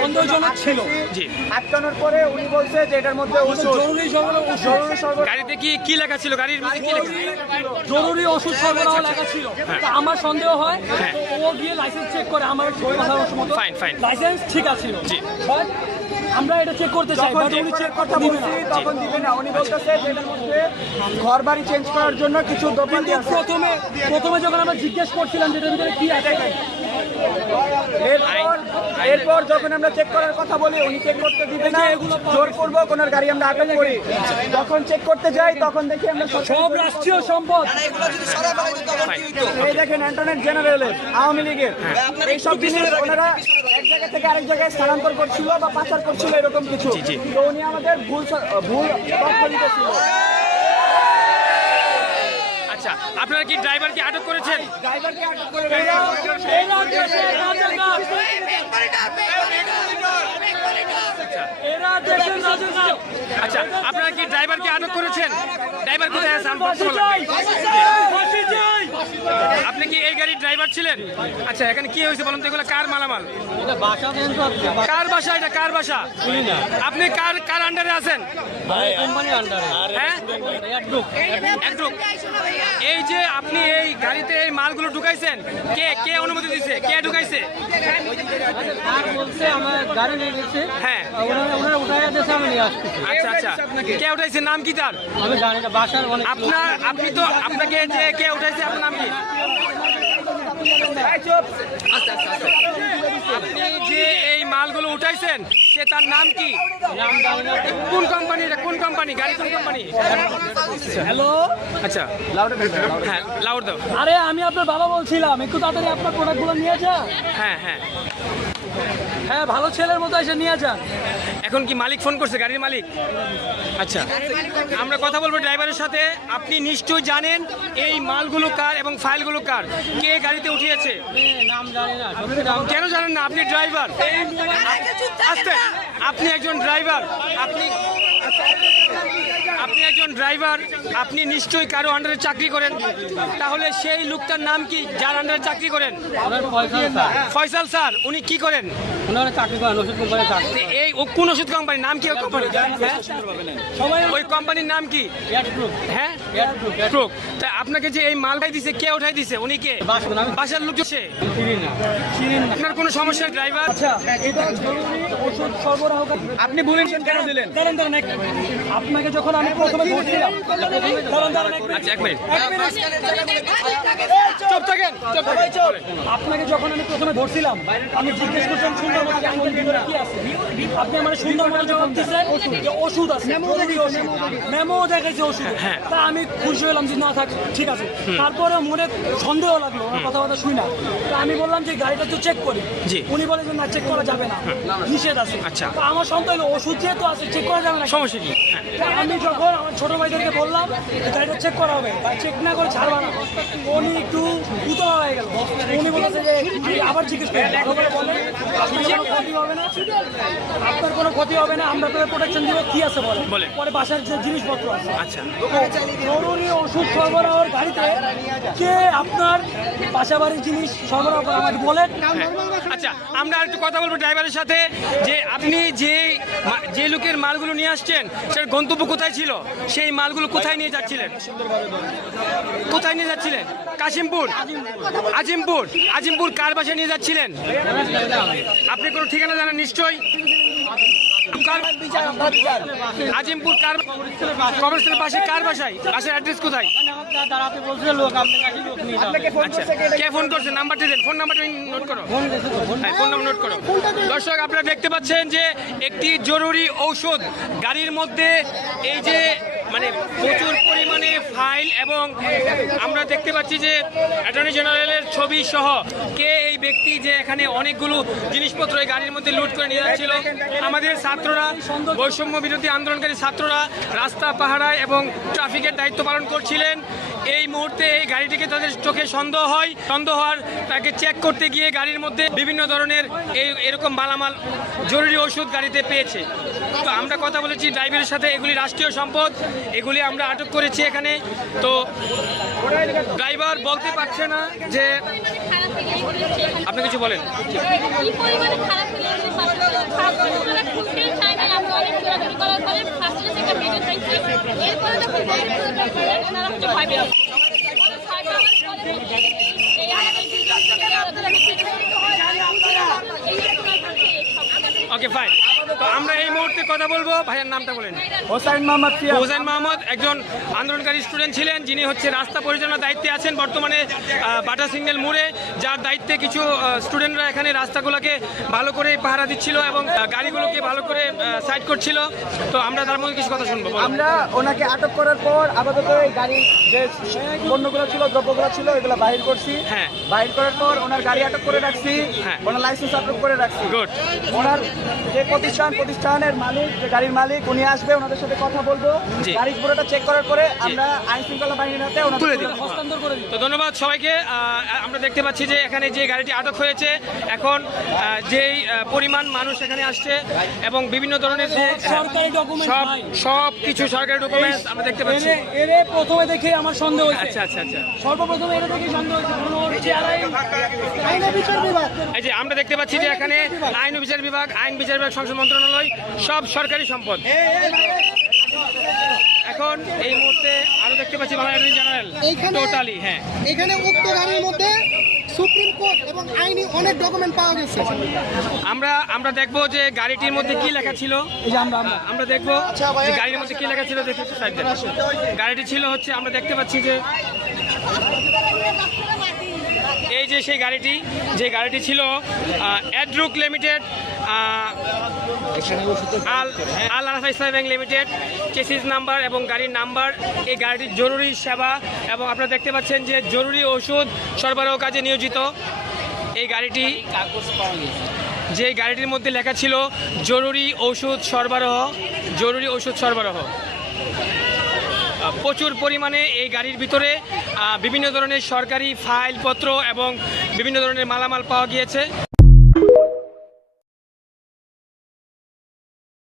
সন্দেহজনক ছিল। আটকানোর পরে উনি বলছে যে এটার মধ্যে জরুরি সরবরাহ। গাড়িতে কি লেখা ছিল? গাড়ির মধ্যে কি লেখা? জরুরি ওষুধ সরবরাহ লেখা ছিল। আমার সন্দেহ হয় ও গিয়ে লাইসেন্স চেক করে। আমার লাইসেন্স ঠিক আছে, আমরা এটা চেক করতে চাই, বাট উনি চেক করতে দিবে না। তখন দিবে না, উনি বলতেছে যে এটার মধ্যে ঘর বাড়ি চেঞ্জ করার জন্য কিছু দোকান আছে। প্রথমে যখন আমরা জিজ্ঞেস করছিলাম যে এটার ভিতরে কি আছে, এরপর যখন আমরা চেক করার কথা বলি উনি চেক করতে দিবে না, জোর করবো কোন গাড়ি আমরা আটক করি। যখন চেক করতে যাই তখন দেখি আমরা সব রাষ্ট্রীয় সম্পদ, এই দেখেন অ্যান্টনি জেনারেলের, আওয়ামী লীগের এইসব জিনিস ওনারা এক জায়গা থেকে আরেক জায়গায় স্থানান্তর করছিল বা পাচার করছিল, এরকম কিছু। তো উনি আমাদের ভুল তথ্য দিতেছিল। আচ্ছা, আপনারা কি ড্রাইভারকে আটক করেছেন? ড্রাইভারকে আটক করে আচ্ছা, আপনারা কি ড্রাইভারকে আটক করেছেন? ড্রাইভার কোথায় আছে? আপনি কি এই গাড়ির ড্রাইভার ছিলেন? আচ্ছা, এখানে কি হয়েছে বলুন তো? এগুলো কার মালামাল? কার বাসা এটা? কার বাসা? আপনি কার আন্ডারে আছেন? হ্যাঁ, এই যে আপনি এই গাড়িতে এই মালগুলো ঢুকাইছেন, কে অনুমতি দিচ্ছে? কে ঢুকাইছে? হ্যাঁ, আচ্ছা আচ্ছা, কে উঠাইছে? নাম কি তার? আপনাকে যে কে উঠাইছে আপনার নাম কি? আপনি যে এই মালগুলো উঠাইছেন সে তার নাম কি? কোন কোম্পানি? কোন কোম্পানি গাড়ি? কোন কোম্পানি? হ্যালো, আচ্ছা, হ্যাঁ, লাউড দাও। আরে আমি আপনার বাবা বলছিলাম, একটু তাড়াতাড়ি আপনার প্রোডাক্টগুলো নিয়ে যান। হ্যাঁ হ্যাঁ হ্যাঁ, ভালো ছেলের মতো এসে নিয়ে যান। এখন কি মালিক ফোন করছে? গাড়ির মালিক? আচ্ছা, আমরা কথা বলবো ড্রাইভারের সাথে। আপনি নিশ্চয়ই জানেন এই মালগুলো কার এবং ফাইলগুলো কার, কে গাড়িতে উঠিয়েছে? কেন জানেন না? আপনি ড্রাইভার। আস্তে, আপনি একজন ড্রাইভার, আপনি একজন ড্রাইভার, আপনি নিশ্চয়ই কারো আন্ডারে চাকরি করেন। তাহলে সেই লোকটার নাম কি যার আন্ডারে চাকরি করেন? ফয়সাল স্যার। উনি কি করেন? এই কোন ওষুধ কোম্পানি? নাম কি ওই কোম্পানি? ওই কোম্পানির নাম কি? হ্যাঁ, তাই আপনাকে যে এই মালটাই দিছে, কে উঠাই দিছে? উনি কে? বাসার লোক। আপনার কোনো সমস্যা? ড্রাইভার ওষুধ সরবরাহ আপনি বলেছেন কেন দিলেন? আপনাকে যখন আমি প্রথমে ধরছিলাম, আচ্ছা, এক মিনিট, চুপ থাকেন। আপনাকে যখন আমি প্রথমে ধরছিলাম, আমি জিজ্ঞেস করছিলাম সুন্দরবনের আঙ্কেল ভিতরে কি আছে। আপনি আমার সুন্দরবনে যখন দিচ্ছেন ওষুধ আছে, মেমো দেখাইছে ওষুধ। তা আমি খুশি হলাম যে না থাক, ঠিক আছে। তারপরে মনে সন্দেহ লাগলো কথাবার্তা শুই না। তা আমি বললাম যে গাড়িটা তো চেক করি। উনি বলে যে না, চেক করা যাবে না, নিষেধ আছে। আচ্ছা, আমার সন্দেহ হলো ওষুধ যেহেতু আছে চেক করা যাবে না, সমস্যা কি? আমি যখন আমার ছোট ভাইদেরকে বললাম গাড়িটা চেক করা হবে, চেক না করে ছাড়বা না, উনি একটু উতলা হয়ে গেল। উনি বলেছে যে আবার জিজ্ঞেস করেন, বলেন আপনার কোনো ক্ষতি হবে না, আপনার কোনো ক্ষতি হবে না, আমরা আপনাদের প্রোটেকশন দিব। কি আছে বলে? পরে বাসার যে জিনিসপত্র আছে। আচ্ছা, জরুরি ওষুধ সরবরাহের গাড়িতে কে আপনার বাসা বাড়ির জিনিস সরবরাহ করে আমাদের বলেন। আচ্ছা, আমরা একটু কথা বলবো ড্রাইভারের সাথে যে আপনি যে লোকের মালগুলো নিয়ে আসছেন সেটার গন্তব্য কোথায় ছিল? সেই মালগুলো কোথায় নিয়ে যাচ্ছিলেন? কোথায় নিয়ে যাচ্ছিলেন? কাশিমপুর, আজিমপুর কার বাসায় নিয়ে যাচ্ছিলেন? আপনি কোনো ঠিকানা জানেন নিশ্চয়ই? আজিমপুর কবরস্থানের পাশে কার বাসায়? বাসার অ্যাড্রেস কোথায়? আচ্ছা, কে ফোন করছে? নাম্বারটা দেন, ফোন নাম্বারটা নোট করো। হ্যাঁ, ফোন নাম্বার নোট করো। দর্শক, আপনারা দেখতে পাচ্ছেন যে একটি জরুরি ঔষধ গাড়ির মধ্যে, এই যে মানে প্রচুর পরিমাণে ফাইল, এবং আমরা দেখতে পাচ্ছি যে অ্যাটর্নি জেনারেলের ছবি সহ কে এই ব্যক্তি যে এখানে অনেকগুলো জিনিসপত্র এই গাড়ির মধ্যে লুট করে নিয়ে যাচ্ছিল। আমাদের ছাত্ররা, বৈষম্য বিরোধী আন্দোলনকারী ছাত্ররা রাস্তা পাহারায় এবং ট্রাফিকের দায়িত্ব পালন করছিলেন। এই মুহূর্তে এই গাড়িটিকে তাদের চোখে সন্দেহ হওয়ার তাকে চেক করতে গিয়ে গাড়ির মধ্যে বিভিন্ন ধরনের এরকম মালামাল, জরুরি ওষুধ গাড়িতে পেয়েছে। তো আমরা কথা বলেছি ড্রাইভারের সাথে, এগুলি রাষ্ট্রীয় সম্পদ, এগুলি আমরা আটক করেছি এখানে। তো ড্রাইভার বলতে পারছে না যে আপনি কিছু বলেন। এই পরিমাণে খারাপ হলে খারাপ করে খুলতেই চাই না। আমরা অনেক দৌড়াদৌড়ি করার পরে ফার্স্টে একটা মেডেল পাইছি। এরপরে যখন ওনারা হচ্ছে ভয় পেয়ে গেছে। ভয় পাওয়ার পরে এই আমাদের ওকে ফাইন। তো আমরা এই মুহূর্তে কথা বলবো, ভাইয়ের নামটা বলেন। হোসাইন মোহাম্মদ ফিয়াজ। হোসেন মাহমুদ একজন আন্দোলনকারী স্টুডেন্ট ছিলেন, যিনি হচ্ছে রাস্তা পরিচালনার দায়িত্বে আছেন বর্তমানে বাটা সিগন্যাল মোড়ে, যার দায়িত্বে কিছু স্টুডেন্টরা এখানে রাস্তাগুলোকে ভালো করে পাহারা দিচ্ছিল এবং গাড়িগুলোকে ভালো করে সাইড করছিল। তো আমরা তার মধ্যে কিছু কথা শুনবো। বলো। আমরা ওনাকে আটক করার পর আপাতত এই গাড়ির যে পণ্যগুলো ছিল, দ্রব্যগুলো ছিল, এগুলো বাহির করছি। হ্যাঁ। বাহির করার পর ওনার গাড়ি আটক করে রাখছি, হ্যাঁ। ওনার লাইসেন্স আটক করে রাখছি। গুড। ওনার যে প্রতিষ্ঠানের মালিক, যে গাড়ির মালিক, উনি আসবে, ওনাদের সাথে কথা বলবো। জি। গাড়ি পুরোটা চেক করার পরে আমরা আইন শৃঙ্খলা বাহিনীর হাতে ওনাদের তুলে দিন। হস্তান্তর করে দিন। তো ধন্যবাদ সবাইকে। আমরা দেখতে পাচ্ছি যে এখানে যে গাড়িটি আটক হয়েছে, এখন যেই পরিমাণ মানুষ এখানে আসছে এবং বিভিন্ন ধরনের যে সরকারি documents নাই। সব কিছু সরকারি ডকুমেন্টস আমরা দেখতে পাচ্ছি। এরে প্রথমে দেখে আমার সন্দেহ হয়েছে। আচ্ছা আচ্ছা আচ্ছা। সর্বপ্রথম এর দেখে সন্দেহ হয়েছে কোনো চেহারাই আইন বিচার বিভাগ। এই যে আমরা দেখতে পাচ্ছি যে এখানে আইন ও বিচার বিভাগ, আইন বিচার বিভাগ, সংসদ মন্ত্রণালয় সব সরকারি সম্পদ। এখন এই মুহূর্তে আরো দেখতে পাচ্ছি বাংলা অ্যাটর্নি জেনারেল এইখানে- টোটালি। হ্যাঁ, এখানে উক্ত গাড়ির মধ্যে সুপ্রিম কোর্ট এবং আইনি অনেক ডকুমেন্ট পাওয়া গেছে। আমরা দেখবো যে গাড়িটির মধ্যে কি লেখা ছিল। এই যে আমরা আমরা দেখবো যে গাড়ির মধ্যে কি লেখা ছিল। দেখে একটু side দেন। গাড়িটি ছিল হচ্ছে, আমরা দেখতে পাচ্ছি যে এই যে সেই গাড়িটি, যে গাড়িটি ছিল অ্যাড্রুক লিমিটেড, আল আরাফা ইসলাম ব্যাংক লিমিটেড, চেসিস নাম্বার এবং গাড়ির নাম্বার। এই গাড়িটির জরুরি সেবা এবং আপনারা দেখতে পাচ্ছেন যে জরুরি ওষুধ সরবরাহ কাজে নিয়োজিত এই গাড়িটি। যে গাড়িটির মধ্যে লেখা ছিল জরুরি ঔষধ সরবরাহ, জরুরি ওষুধ সরবরাহ। প্রচুর পরিমাণে এই গাড়ির ভিতরে বিভিন্ন ধরনের সরকারি ফাইলপত্র এবং বিভিন্ন ধরনের মালামাল পাওয়া গিয়েছে।